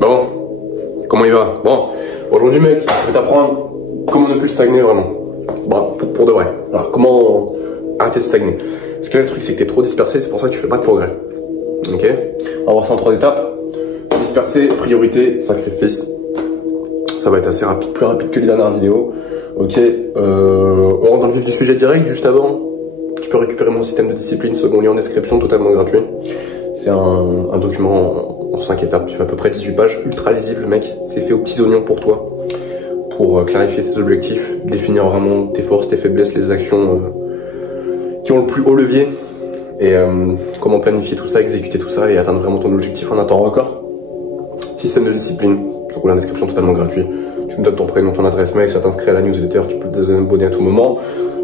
Bon, comment il va? Bon, aujourd'hui mec, je vais t'apprendre comment ne plus stagner vraiment. Bon, pour de vrai. Alors, comment arrêter de stagner? Parce que là, le truc, c'est que t'es trop dispersé, c'est pour ça que tu fais pas de progrès. Ok? On va voir ça en 3 étapes. Dispersé, priorité, sacrifice. Ça va être assez rapide, plus rapide que les dernières vidéos. Ok, on rentre dans le vif du sujet direct. Juste avant, tu peux récupérer mon système de discipline, second lien en description, totalement gratuit. C'est un document en 5 étapes, tu fais à peu près 18 pages, ultra lisible mec. C'est fait aux petits oignons pour toi, pour clarifier tes objectifs, définir vraiment tes forces, tes faiblesses, les actions qui ont le plus haut levier, et comment planifier tout ça, exécuter tout ça et atteindre vraiment ton objectif en un temps record. Système de discipline, je vous la description, totalement gratuit. Tu me donnes ton prénom, ton adresse mail, ça t'inscrit à la newsletter, tu peux te désabonner à tout moment.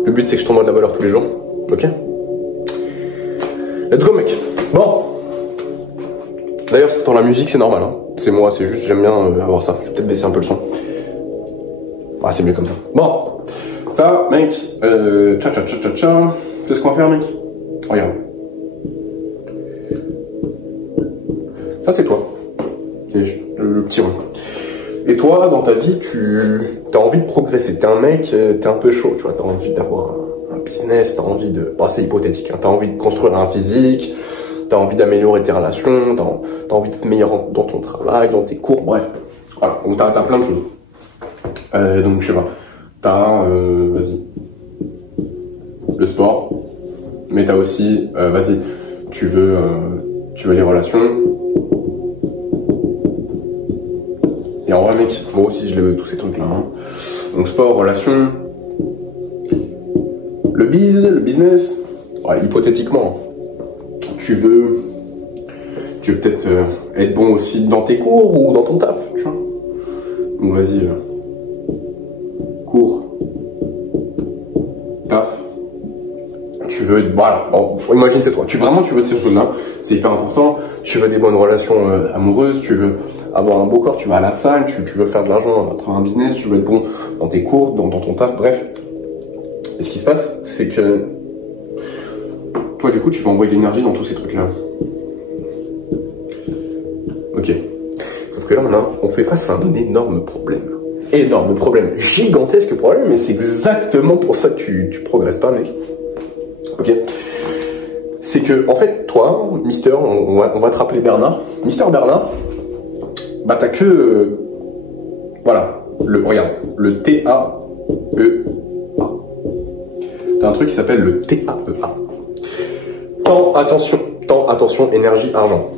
Le but c'est que je t'envoie de la valeur tous les jours, ok? Let's go mec. Bon, d'ailleurs dans la musique c'est normal, hein. C'est moi, c'est juste j'aime bien avoir ça. Je vais peut-être baisser un peu le son. Ah c'est mieux comme ça. Bon, ça mec, tu sais ce qu'on va faire mec? Regarde. Ça c'est toi. C'est le petit rond. Et toi, dans ta vie, tu as envie de progresser. T'es un mec, t'es un peu chaud, tu vois. T'as envie d'avoir un business, t'as envie de... Bah, c'est hypothétique, hein. T'as envie de construire un physique, t'as envie d'améliorer tes relations, t'as envie d'être meilleur dans ton travail, dans tes cours, bref. Voilà, donc t'as plein de choses. Donc, je sais pas. T'as, vas-y, le sport, mais t'as aussi, vas-y, tu veux les relations. Et en vrai mec, moi aussi je l'ai tous ces trucs là, hein. Donc sport, relations, le business, ouais, hypothétiquement, tu veux peut-être être bon aussi dans tes cours ou dans ton taf, tu vois. Donc vas-y, cours, taf, tu veux être, voilà, bon, imagine c'est toi, tu veux ces choses-là, c'est hyper important, tu veux des bonnes relations amoureuses, tu veux avoir un beau corps, tu vas à la salle, tu veux faire de l'argent à travers un business, tu veux être bon dans tes cours, dans ton taf, bref. Et ce qui se passe, c'est que toi, du coup, tu vas envoyer de l'énergie dans tous ces trucs-là. Ok. Sauf que là, maintenant, on fait face à un énorme problème. Énorme problème. Gigantesque problème, mais c'est exactement pour ça que tu progresses pas, mec. Ok. C'est que, en fait, toi, Mister, on va te rappeler Bernard. Mister Bernard, bah t'as que, voilà, regarde, le TAEA. T'as un truc qui s'appelle le TAEA. Temps, attention, énergie, argent.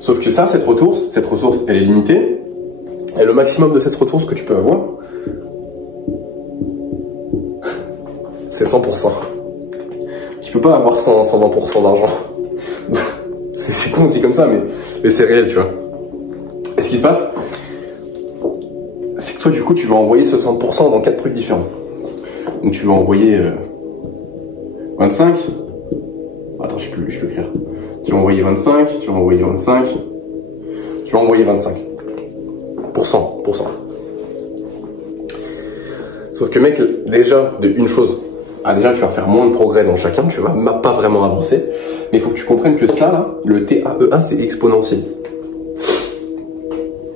Sauf que ça, cette ressource, elle est limitée. Et le maximum de cette ressource que tu peux avoir, c'est 100%. Tu peux pas avoir 120% d'argent. C'est con dit comme ça, mais c'est réel, tu vois. Et ce qui se passe, c'est que toi, du coup, tu vas envoyer ce 100% dans 4 trucs différents. Donc, tu vas envoyer 25. Attends, je peux écrire. Tu vas envoyer 25, tu vas envoyer 25, tu vas envoyer 25. Pour cent. Sauf que, mec, déjà, de une chose, déjà, tu vas faire moins de progrès dans chacun, tu vas pas vraiment avancer. Mais il faut que tu comprennes que ça, là, le TAEA, c'est exponentiel.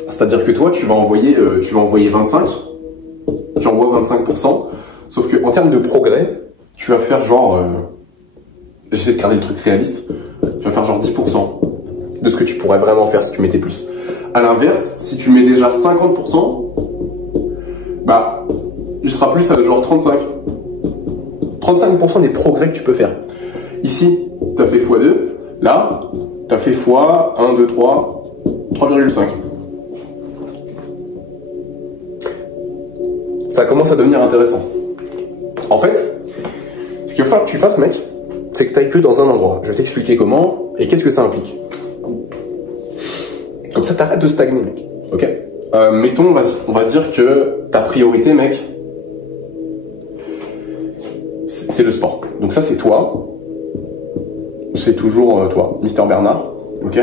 C'est-à-dire que toi, tu vas envoyer 25, tu envoies 25%, sauf que en termes de progrès, tu vas faire genre, j'essaie de garder le truc réaliste, tu vas faire genre 10% de ce que tu pourrais vraiment faire si tu mettais plus. À l'inverse, si tu mets déjà 50%, bah, tu seras plus à genre 35. 35% des progrès que tu peux faire. Ici, tu as fait x2, là, tu as fait x 1, 2, 3, 3,5. Ça commence à devenir intéressant. En fait, ce qu'il va falloir que tu fasses, mec, c'est que tu ailles que dans un endroit. Je vais t'expliquer comment et qu'est-ce que ça implique. Comme ça, t'arrêtes de stagner, mec. Ok. Mettons, on va dire que ta priorité, mec, c'est le sport. Donc ça, c'est toi. C'est toujours toi, Mister Bernard. Ok.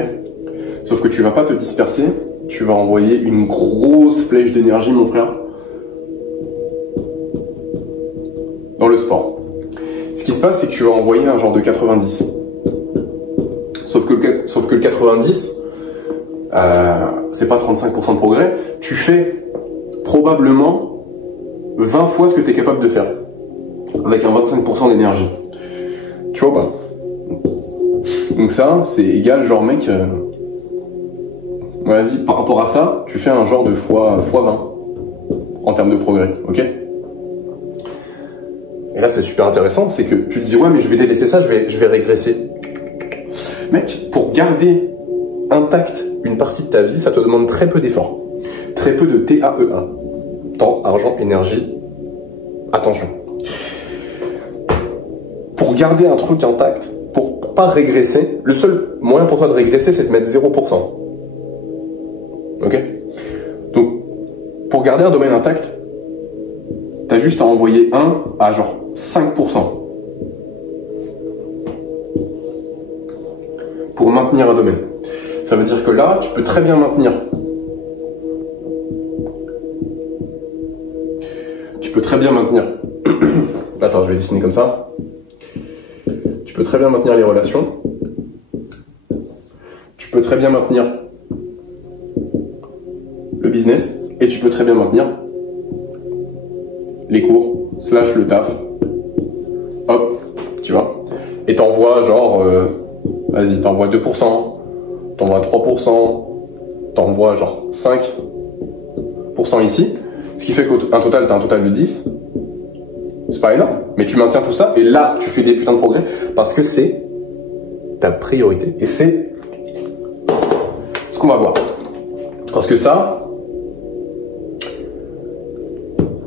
Sauf que tu vas pas te disperser. Tu vas envoyer une grosse flèche d'énergie, mon frère, dans le sport. Ce qui se passe, c'est que tu vas envoyer un genre de 90. Sauf que le 90, c'est pas 35% de progrès, tu fais probablement 20 fois ce que tu es capable de faire, avec un 25% d'énergie. Tu vois pas? Donc ça, c'est égal, genre mec, vas-y, par rapport à ça, tu fais un genre de fois 20 en termes de progrès, ok? Et là, c'est super intéressant, c'est que tu te dis, ouais, mais je vais délaisser ça, je vais régresser. Mec, pour garder intact une partie de ta vie, ça te demande très peu d'efforts. Très peu de TAEA. Temps, argent, énergie, attention. Pour garder un truc intact, pour pas régresser, le seul moyen pour toi de régresser, c'est de mettre 0%. Ok? Donc, pour garder un domaine intact, t'as juste à envoyer 1 à genre 5%. Pour maintenir un domaine. Ça veut dire que là, tu peux très bien maintenir. Tu peux très bien maintenir. Attends, je vais dessiner comme ça. Tu peux très bien maintenir les relations. Tu peux très bien maintenir le business. Et tu peux très bien maintenir les cours, / le taf. Hop, tu vois. Et t'envoies genre, vas-y, t'envoies 2%, t'envoies 3%, t'envoies genre 5% ici. Ce qui fait qu'un total, t'as un total de 10. C'est pas énorme. Mais tu maintiens tout ça, et là, tu fais des putains de progrès, parce que c'est ta priorité. Et c'est ce qu'on va voir. Parce que ça,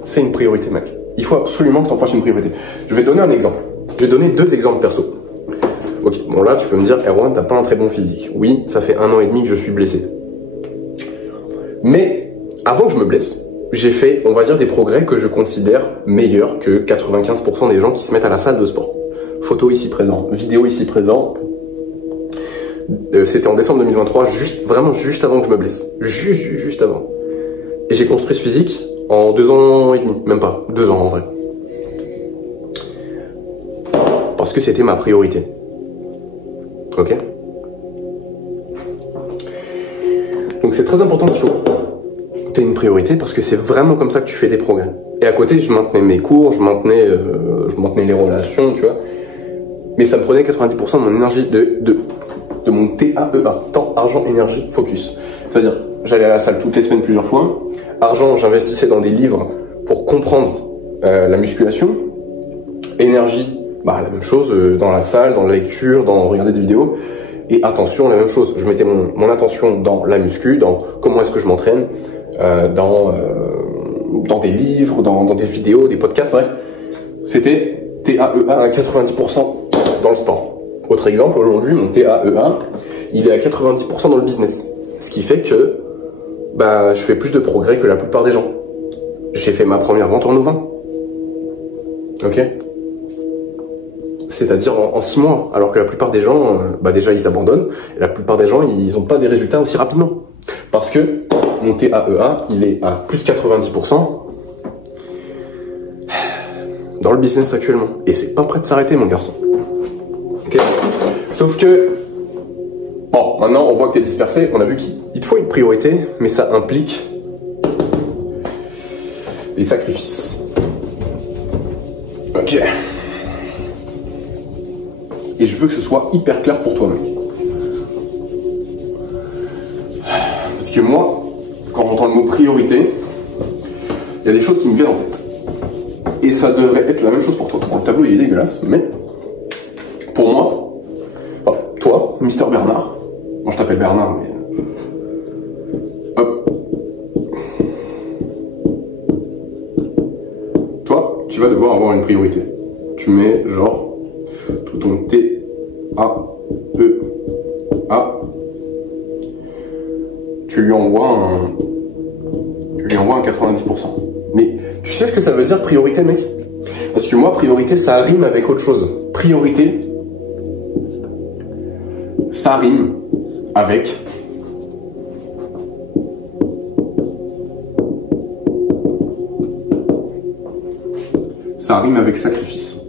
c'est une priorité, mec. Il faut absolument que tu en fasses une priorité. Je vais te donner un exemple. Je vais te donner 2 exemples perso. Ok, bon là, tu peux me dire, Erwan, t'as pas un très bon physique. Oui, ça fait 1 an et demi que je suis blessé. Mais, avant que je me blesse, j'ai fait, on va dire, des progrès que je considère meilleurs que 95% des gens qui se mettent à la salle de sport. Photo ici présent, vidéo ici présent. C'était en décembre 2023, vraiment juste avant que je me blesse. Juste avant. Et j'ai construit ce physique en 2 ans et demi, même pas, 2 ans en vrai. Parce que c'était ma priorité. Ok? Donc c'est très important qu'il faut que tu aies une priorité, parce que c'est vraiment comme ça que tu fais des progrès. Et à côté, je maintenais mes cours, je maintenais les relations, tu vois. Mais ça me prenait 90% de mon énergie, de mon TAEA, temps, argent, énergie, focus. C'est-à-dire, j'allais à la salle toutes les semaines plusieurs fois. Argent, j'investissais dans des livres pour comprendre la musculation. Énergie, bah la même chose, dans la salle, dans la lecture, dans regarder des vidéos. Et attention, la même chose, je mettais mon attention dans la muscu, dans comment est-ce que je m'entraîne, dans des livres, dans des vidéos, des podcasts, bref. C'était TAEA à 90% dans le sport. Autre exemple, aujourd'hui, mon TAEA, il est à 90% dans le business. Ce qui fait que bah, je fais plus de progrès que la plupart des gens. J'ai fait ma première vente en novembre. Ok? C'est-à-dire en 6 mois. Alors que la plupart des gens, bah déjà, ils abandonnent. Et la plupart des gens, ils n'ont pas des résultats aussi rapidement. Parce que mon TAEA, il est à plus de 90% dans le business actuellement. Et c'est pas prêt de s'arrêter, mon garçon. Ok? Sauf que, bon, maintenant, on voit que tu es dispersé. On a vu qu'il te faut une priorité, mais ça implique des sacrifices. Ok. Et je veux que ce soit hyper clair pour toi, mec. Parce que moi, quand j'entends le mot priorité, il y a des choses qui me viennent en tête. Et ça devrait être la même chose pour toi. Bon, le tableau, il est dégueulasse, mais pour moi, enfin, toi, Mister Bernard, moi je t'appelle Bernard, mais hop. Toi, tu vas devoir avoir une priorité. Tu mets genre tout ton TAEA. Tu lui envoies un 90%. Mais tu sais ce que ça veut dire priorité, mec? Parce que moi, priorité, ça rime avec autre chose. Priorité, ça rime avec sacrifice.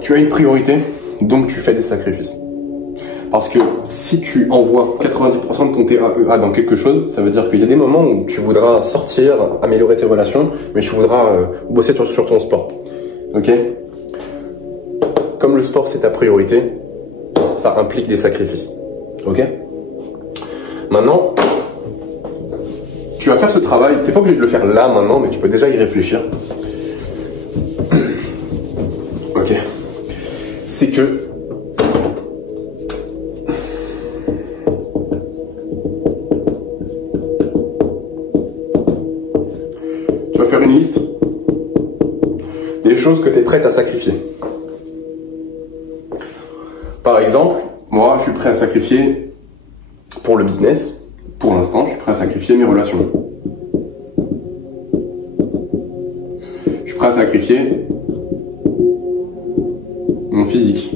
Tu as une priorité, donc tu fais des sacrifices. Parce que si tu envoies 90% de ton TAEA dans quelque chose, ça veut dire qu'il y a des moments où tu voudras sortir, améliorer tes relations, mais tu voudras bosser sur ton sport. Ok? Comme le sport c'est ta priorité, ça implique des sacrifices. Ok? Maintenant, tu vas faire ce travail, t'es pas obligé de le faire là maintenant, mais tu peux déjà y réfléchir. Ok. C'est que tu vas faire une liste des choses que tu es prête à sacrifier. Par exemple, moi je suis prêt à sacrifier pour le business. Pour l'instant, je suis prêt à sacrifier mes relations. Je suis prêt à sacrifier mon physique.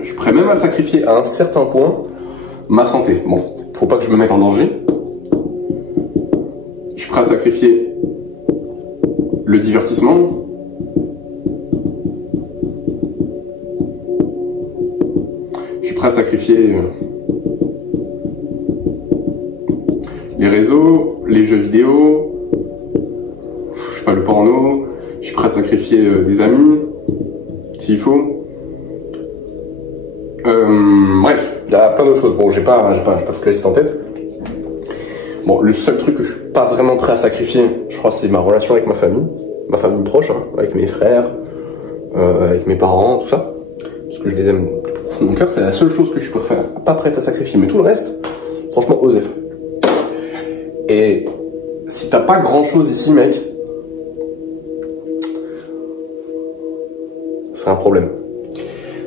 Je suis prêt même à sacrifier à un certain point ma santé. Bon, faut pas que je me mette en danger. Je suis prêt à sacrifier le divertissement. Je suis prêt à sacrifier les réseaux, les jeux vidéo, je sais pas, le porno. Je suis prêt à sacrifier des amis, s'il faut. Bref, il y a plein d'autres choses. Bon, j'ai pas toute la liste en tête. Bon, le seul truc que je suis pas vraiment prêt à sacrifier, je crois, c'est ma relation avec ma famille proche, hein, avec mes frères, avec mes parents, tout ça. Parce que je les aime du plus profond de mon cœur, c'est la seule chose que je suis pas prêt à sacrifier. Mais tout le reste, franchement, osef. Et si t'as pas grand chose ici, mec, c'est un problème.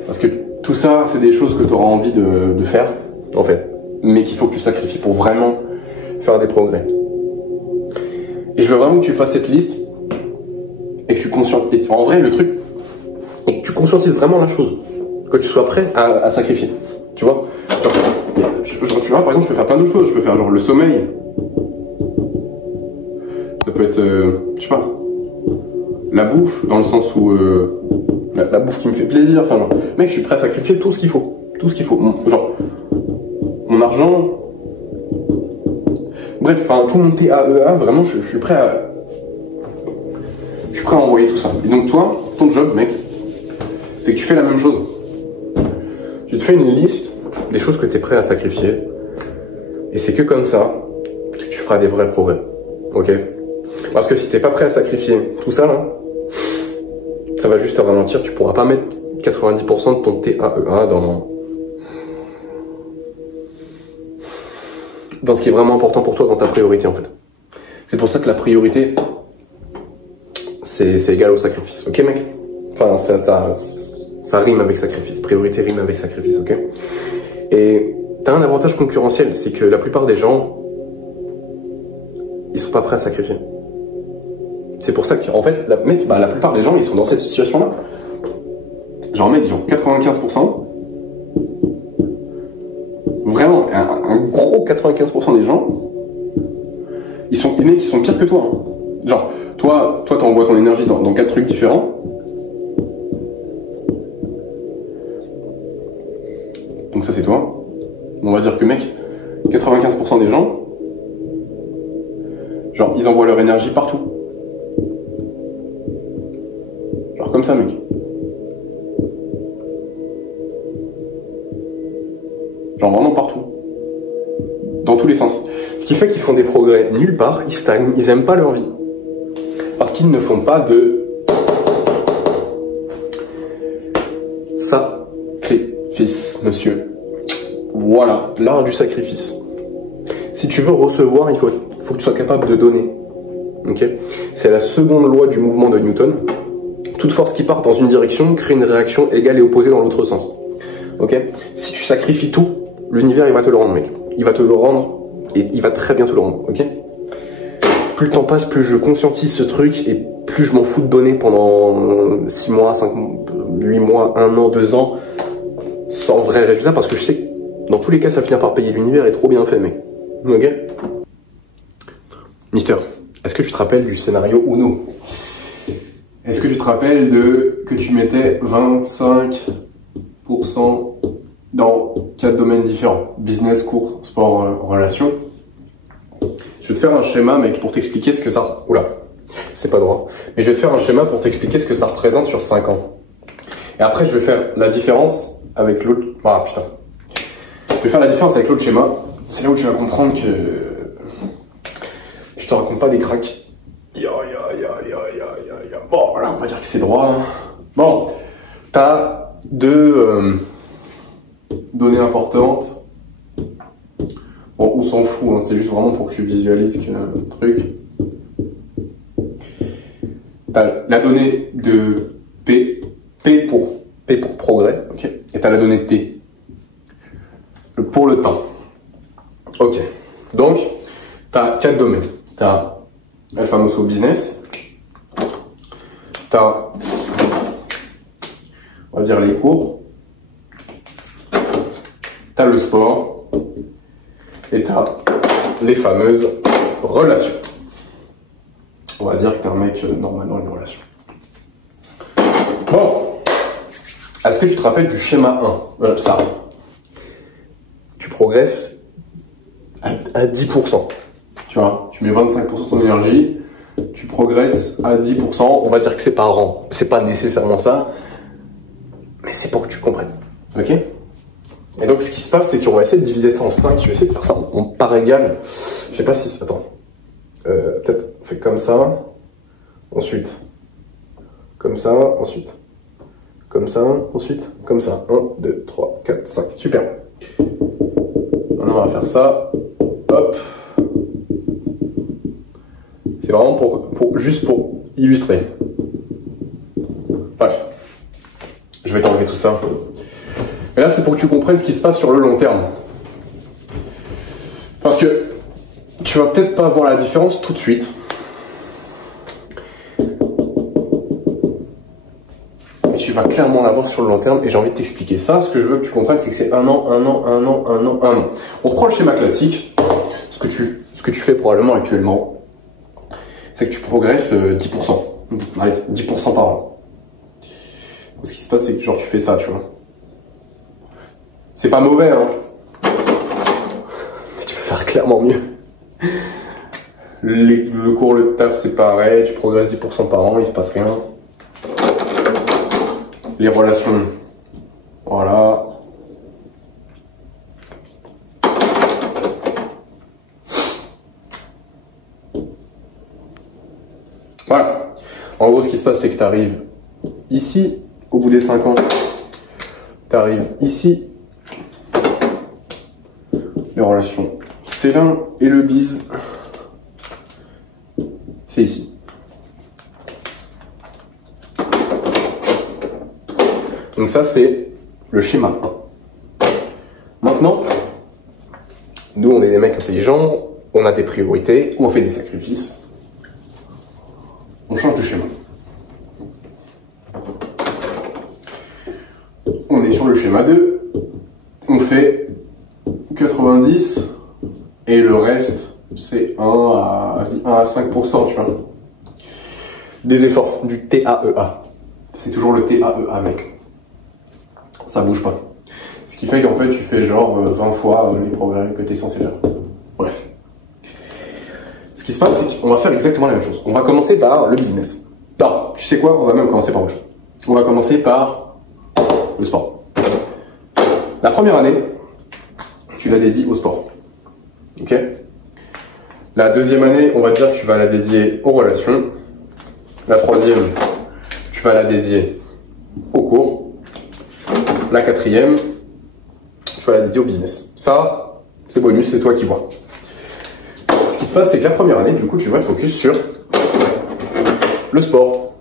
Parce que tout ça, c'est des choses que tu auras envie de faire, en fait, mais qu'il faut que tu sacrifies pour vraiment faire des progrès. Et je veux vraiment que tu fasses cette liste et que tu conscientises. En vrai, le truc, et que tu conscientises vraiment la chose, que tu sois prêt à sacrifier. Tu vois, tu vois, par exemple, je peux faire plein d'autres choses. Je peux faire genre le sommeil. Ça peut être, je sais pas, la bouffe, dans le sens où la bouffe qui me fait plaisir. Enfin, genre, mec, je suis prêt à sacrifier tout ce qu'il faut. Tout ce qu'il faut. Genre, mon argent. Bref, enfin, tout mon TAEA, vraiment, je suis prêt à. Je suis prêt à envoyer tout ça. Et donc, toi, ton job, mec, c'est que tu fais la même chose. Tu te fais une liste des choses que tu es prêt à sacrifier. Et c'est que comme ça que tu feras des vrais progrès. Ok? Parce que si t'es pas prêt à sacrifier tout ça, là, ça va juste te ralentir. Tu pourras pas mettre 90% de ton TAEA dans ce qui est vraiment important pour toi, dans ta priorité, en fait. C'est pour ça que la priorité, c'est égal au sacrifice. Ok, mec? Enfin, ça rime avec sacrifice. Priorité rime avec sacrifice, ok? Et t'as un avantage concurrentiel, c'est que la plupart des gens, ils sont pas prêts à sacrifier. C'est pour ça qu'en fait, la plupart des gens, ils sont dans cette situation-là. Genre, mec, genre 95%, vraiment, un gros 95% des gens, les mecs, ils sont pires que toi. Hein. Genre, toi, t'envoies ton énergie dans 4 trucs différents. Donc ça, c'est toi. On va dire que, mec, 95% des gens, genre, ils envoient leur énergie partout. Genre comme ça, mec. Genre vraiment partout. Dans tous les sens. Ce qui fait qu'ils font des progrès nulle part, ils stagnent, ils aiment pas leur vie. Parce qu'ils ne font pas de sacrifice, monsieur. Voilà, l'art du sacrifice. Si tu veux recevoir, il faut que tu sois capable de donner. Okay? C'est la seconde loi du mouvement de Newton. Toute force qui part dans une direction crée une réaction égale et opposée dans l'autre sens. Ok? Si tu sacrifies tout, l'univers il va te le rendre, mec. Il va te le rendre et il va très bien te le rendre. Ok? Plus le temps passe, plus je conscientise ce truc et plus je m'en fous de donner pendant 6 mois, 5 mois, 8 mois, 1 an, 2 ans, sans vrai résultat, parce que je sais que dans tous les cas ça finit par payer. L'univers est trop bien fait, mec. Ok? Mister, est-ce que tu te rappelles du scénario Uno? Est-ce que tu te rappelles que tu mettais 25% dans 4 domaines différents. Business, cours, sport, relations. Je vais te faire un schéma, mec, pour t'expliquer ce que ça... Oula, c'est pas droit. Mais je vais te faire un schéma pour t'expliquer ce que ça représente sur 5 ans. Et après, je vais faire la différence avec l'autre... Ah, putain. Je vais faire la différence avec l'autre schéma. C'est là où tu vas comprendre que... Je te raconte pas des cracks. Bon, voilà, on va dire que c'est droit. Bon, t'as 2 données importantes. Bon, on s'en fout, hein, c'est juste vraiment pour que tu visualises le truc. T'as la donnée de P pour progrès, ok, et t'as la donnée T pour le temps. Ok, donc t'as 4 domaines. T'as le fameux business, t'as, on va dire, les cours, t'as le sport, et t'as les fameuses relations. On va dire que t'es un mec normalement une relation. Bon, est-ce que tu te rappelles du schéma 1? Voilà, ça. Tu progresses à 10%. Tu vois, tu mets 25% de ton énergie, tu progresses à 10%. On va dire que c'est par an. C'est pas nécessairement ça, mais c'est pour que tu comprennes. Ok? Et donc, ce qui se passe, c'est qu'on va essayer de diviser ça en 5. Je vais essayer de faire ça en part égale. Je sais pas si... Attends. Peut-être on fait comme ça. Ensuite. Comme ça. Ensuite. Comme ça. Ensuite. Comme ça. 1, 2, 3, 4, 5. Super. Maintenant, on va faire ça. Hop. C'est vraiment juste pour illustrer. Bref. Je vais t'enlever tout ça. Mais là, c'est pour que tu comprennes ce qui se passe sur le long terme. Parce que tu vas peut-être pas voir la différence tout de suite. Mais tu vas clairement la voir sur le long terme et j'ai envie de t'expliquer ça. Ce que je veux que tu comprennes, c'est que c'est 1 an, 1 an, 1 an, 1 an, 1 an. On reprend le schéma classique. Ce que tu fais probablement actuellement, c'est que tu progresses 10%. Allez, 10% par an. Ce qui se passe, c'est que genre tu fais ça, tu vois. C'est pas mauvais, hein. Mais tu peux faire clairement mieux. Le cours, le taf, c'est pareil. Tu progresses 10% par an, il se passe rien. Les relations, voilà. Voilà. En gros, ce qui se passe, c'est que tu arrives ici, au bout des 5 ans. Tu arrives ici. Les relations, c'est là, et le bise, c'est ici. Donc ça, c'est le schéma 1. Maintenant, nous, on est des mecs intelligents, on a des priorités, on fait des sacrifices. On change de schéma. On est sur le schéma 2. On fait 90 et le reste, c'est 1 à 5%, tu vois. Des efforts, du TAEA. C'est toujours le TAEA, mec. Ça bouge pas. Ce qui fait qu'en fait, tu fais genre 20 fois les progrès que tu es censé faire. Bref. Ce qui se passe, c'est qu'on va faire exactement la même chose. On va commencer par le business. Non, tu sais quoi? On va même commencer par autre chose. On va commencer par le sport. La première année, tu la dédies au sport. Ok? La deuxième année, on va dire que tu vas la dédier aux relations. La troisième, tu vas la dédier au cours. La quatrième, tu vas la dédier au business. Ça, c'est bonus, c'est toi qui vois. Ce qui se passe, c'est que la première année, du coup, tu vas te focus sur le sport.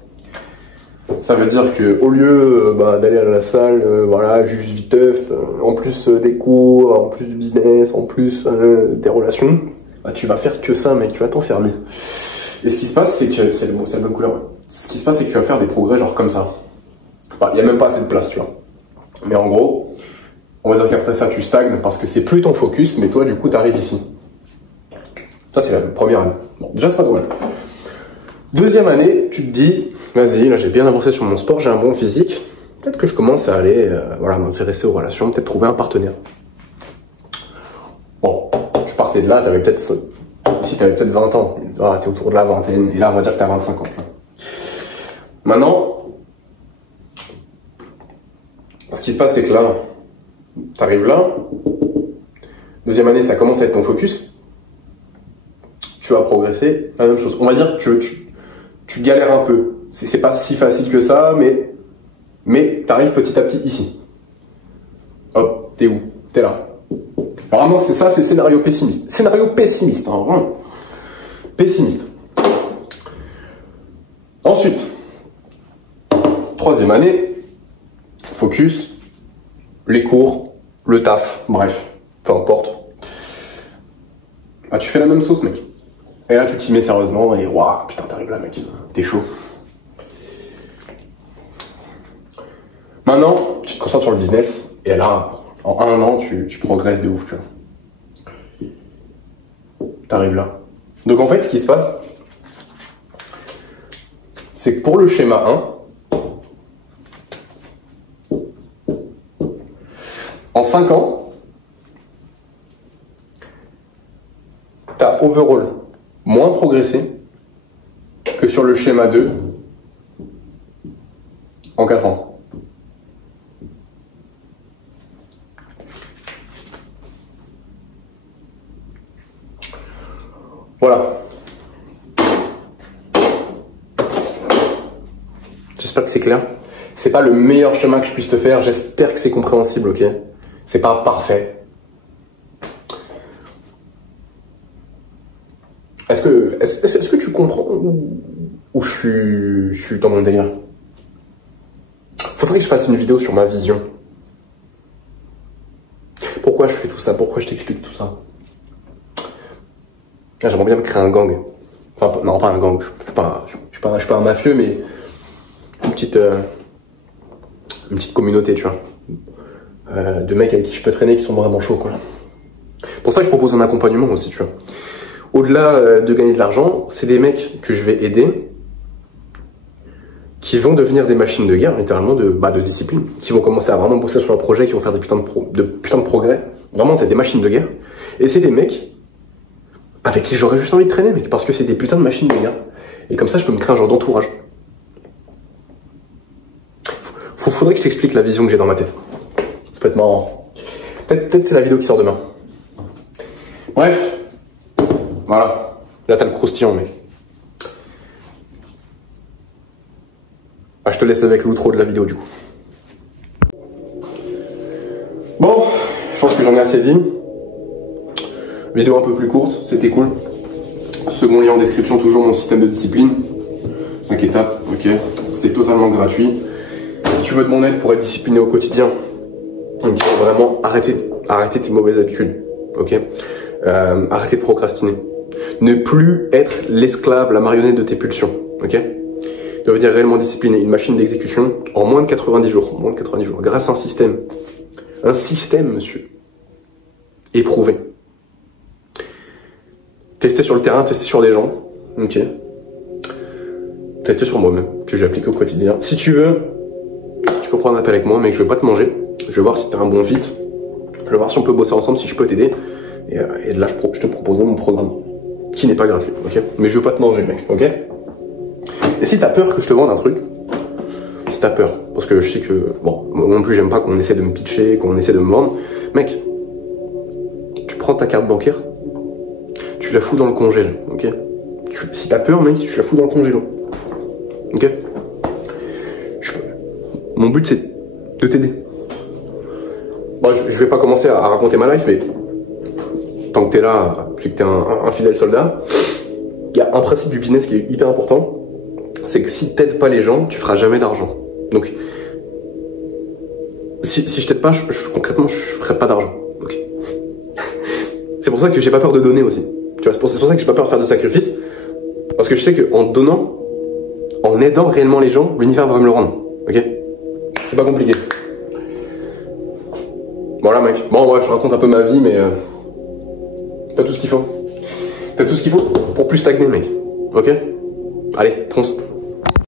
Ça veut dire que au lieu d'aller à la salle, voilà, juste viteuf, en plus des cours, en plus du business, en plus des relations, bah, tu vas faire que ça, mec, tu vas t'enfermer. Et ce qui se passe, c'est que c'est la bonne couleur. Ce qui se passe, c'est que tu vas faire des progrès genre comme ça. Il n'y a même pas assez de place, tu vois. Mais en gros, on va dire qu'après ça, tu stagnes parce que c'est plus ton focus, mais toi, du coup, tu arrives ici. Ça, c'est la première année. Bon, déjà, c'est pas drôle. Deuxième année, tu te dis, vas-y, là, j'ai bien avancé sur mon sport, j'ai un bon physique. peut-être que je commence à aller, voilà, m'intéresser aux relations, peut-être trouver un partenaire. Bon, tu partais de là, t'avais peut-être, si t'avais peut-être 20 ans, ah, t'es autour de la vingtaine, et là, on va dire que t'as 25 ans. Maintenant, ce qui se passe, c'est que là, t'arrives là, deuxième année, ça commence à être ton focus, tu vas progresser, la même chose. On va dire que tu galères un peu. C'est pas si facile que ça, mais t'arrives petit à petit ici. Hop, t'es où? T'es là. Vraiment, c'est ça, c'est le scénario pessimiste. Scénario pessimiste, hein, vraiment. Pessimiste. Ensuite, troisième année, focus, les cours, le taf, bref, peu importe. Bah, tu fais la même sauce, mec. Et là, tu t'y mets sérieusement et waouh, putain, t'arrives là, mec. T'es chaud. Maintenant, tu te concentres sur le business et là, en un an, tu progresses de ouf, tu vois. T'arrives là. Donc en fait, ce qui se passe, c'est que pour le schéma 1, en 5 ans, t'as overall moins progressé que sur le schéma 2 en 4 ans. Voilà. J'espère que c'est clair. C'est pas le meilleur schéma que je puisse te faire. J'espère que c'est compréhensible, ok? C'est pas parfait. Est-ce que tu comprends où je suis dans mon délire? Faudrait que je fasse une vidéo sur ma vision. Pourquoi je fais tout ça? Pourquoi je t'explique tout ça? J'aimerais bien me créer un gang. Enfin, non, pas un gang. Je suis pas un mafieux, mais une petite communauté, tu vois. De mecs avec qui je peux traîner qui sont vraiment chauds, quoi. Pour ça que je propose un accompagnement aussi, tu vois. Au-delà de gagner de l'argent, c'est des mecs que je vais aider qui vont devenir des machines de guerre, littéralement, de discipline, qui vont commencer à vraiment bosser sur leur projet, qui vont faire des putains de progrès. Vraiment, c'est des machines de guerre. Et c'est des mecs avec qui j'aurais juste envie de traîner, mec, parce que c'est des putains de machines de guerre. Et comme ça, je peux me créer un genre d'entourage. Faudrait que je t'explique la vision que j'ai dans ma tête. Ça peut être marrant. Peut-être c'est la vidéo qui sort demain. Bref. Voilà. Là, t'as le croustillant, mec. Ah, je te laisse avec l'outro de la vidéo, du coup. Bon, je pense que j'en ai assez dit. Vidéo un peu plus courte, c'était cool. Second lien en description, toujours mon système de discipline. 5 étapes, ok. C'est totalement gratuit. Si tu veux de mon aide pour être discipliné au quotidien, ok, vraiment arrêtez tes mauvaises habitudes, ok. Arrêtez de procrastiner. Ne plus être l'esclave, la marionnette de tes pulsions, ok. Devenir réellement discipliné, une machine d'exécution en moins de 90 jours, grâce à un système. Un système, monsieur. Éprouvé. Tester sur le terrain, tester sur des gens, ok. Tester sur moi-même, que j'applique au quotidien. Si tu veux, tu peux prendre un appel avec moi, mec, je vais pas te manger. Je vais voir si t'as un bon fit. Je vais voir si on peut bosser ensemble, si je peux t'aider. Et de là, je te proposerai mon programme, qui n'est pas gratuit, ok. Mais je veux pas te manger, mec, ok. Et si t'as peur que je te vende un truc, si t'as peur, parce que je sais que, bon, moi non plus j'aime pas qu'on essaie de me pitcher, qu'on essaie de me vendre, mec, tu prends ta carte bancaire, tu la fous dans le congèle, ok. Si t'as peur, mec, tu la fous dans le congélo, ok. Mon but c'est de t'aider. Moi, je vais pas commencer à raconter ma life, mais tant que t'es là, je sais que t'es un fidèle soldat. Il y a un principe du business qui est hyper important, c'est que si t'aides pas les gens, tu feras jamais d'argent. Donc, si je t'aide pas, concrètement, je ferai pas d'argent. Okay. C'est pour ça que j'ai pas peur de donner aussi. Tu vois, c'est pour ça que j'ai pas peur de faire de sacrifices, parce que je sais qu'en donnant, en aidant réellement les gens, l'univers va me le rendre. Ok. C'est pas compliqué. Voilà, mec. Bon, ouais, je raconte un peu ma vie, mais t'as tout ce qu'il faut. T'as tout ce qu'il faut pour plus stagner, mec. Ok. Allez, fonce.